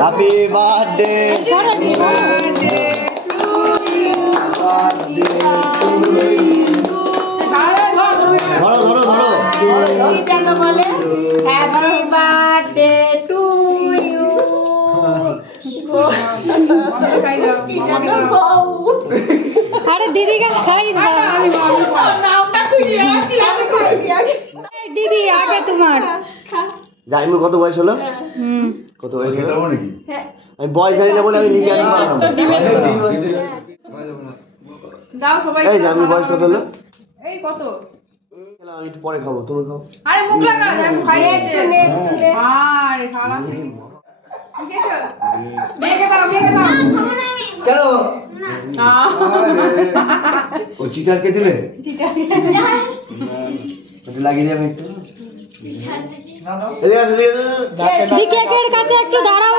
Happy birthday ধরো ধরো ধরো হ্যাপি বার্থডে টু ইউ। আরে দিদিকে খাই দাও। দিদি আগে তোমার। জাইমুর কত বয়স হলো? কত বয়স হলো? আমি বয়স জানি না বলে আমি লিখে আনতে পারলাম না। দাও সবাই। এই জাইমুর বয়স কত হলো? এই কত? আমি একটু পরে খাবো, তুমি খাও। আরে মুখ লাগা, আমি খাইয়েছে। আরে খারাপ দেখি। ঠিক আছে? মেঘে দাও। কেন? আহ ও চিটারকে দিলে? চিটা। লাগিয়ে যাবে একটু। দিদি কেকের কাছে একটু দাঁড়াও।